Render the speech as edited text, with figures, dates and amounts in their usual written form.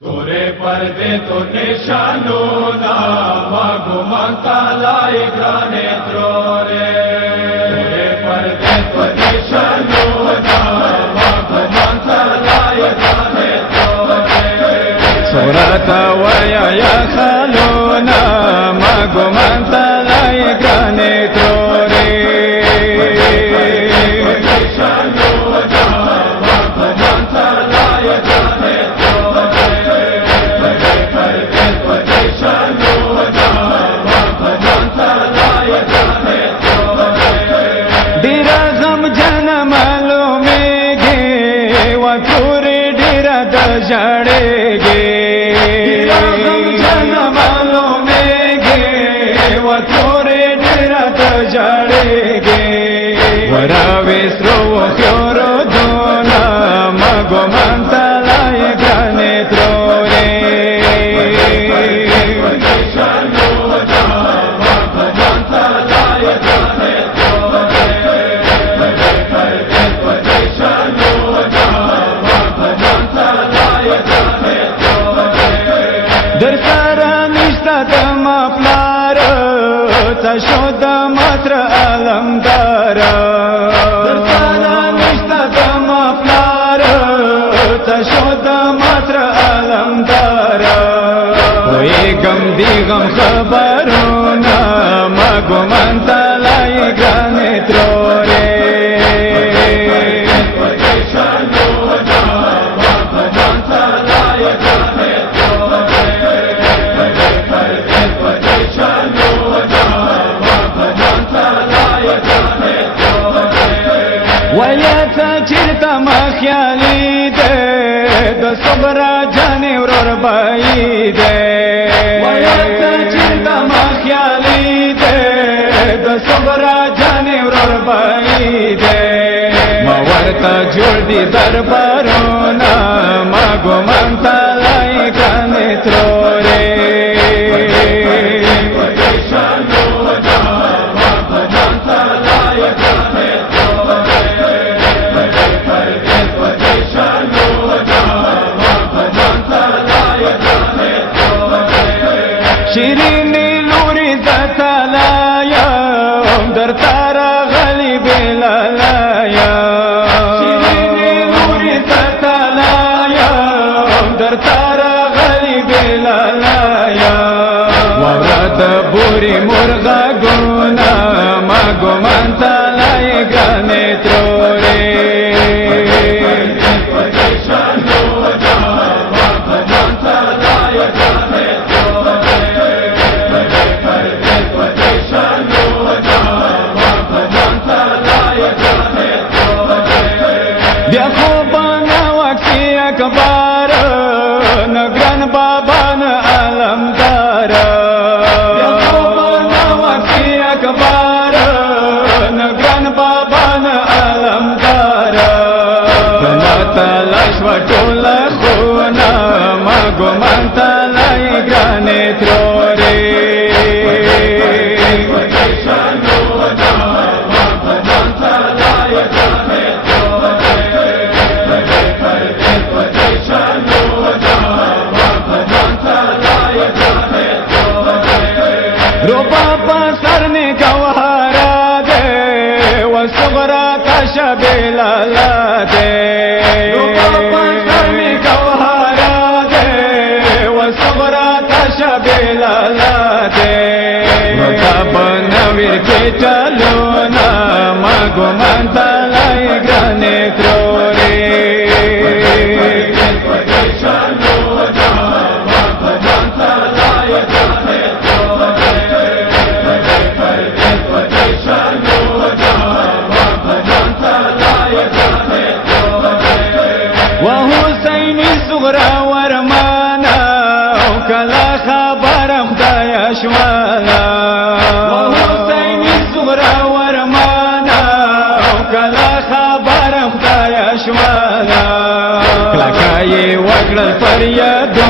तोरे पर्दे तो निशानों ना भगवान तालाई ग्राने त्रोरे तोरे पर्दे तो निशानों ना भगवान तालाई ग्राने त्रोरे surata waya ya khalona भगवान तालाई ग्राने त्रोरे जड़ेगे जनमालों में गे वो थोड़े डेरा तो जड़ेगे वरावे स्रोव क्योरो दोना मगो मंता लाए गाने त्रोरे शोध मात्र अलमदार मफलार शोध मात्र अलमदार गम दिगम खबरों न मगो मंता लाई गाने त्रोरे ويتجرد مخيالي ده صبرا جاني ورور بايده ويتجرد مخيالي ده صبرا جاني ورور بايده ما ورتا جوردي دربارونا ماغو منتا لاي كاني تروري شیرینی لوری زتالایا در تارا غلیب لالایا شیرینی لوری زتالایا در تارا غلیب لالایا ورد بوری مرغا گونا ماگو منتا لای گانے تروری अकबर नगरन बाबन अलमदार अकबर नगरन बाबन अलमदार तलाश वटोल खोना मगो मंता लाई गाने त्रोरे شبيلا دي كوهارا دي والصبرا شبيلا دي وطابنا ويركي تلونا ماغو منتا لاي غراني تروري كلا خبرم دايا شوالا وحسين الصغرى ورمانا كلا خبرم دايا شوالا كلا كاي وقر الفريد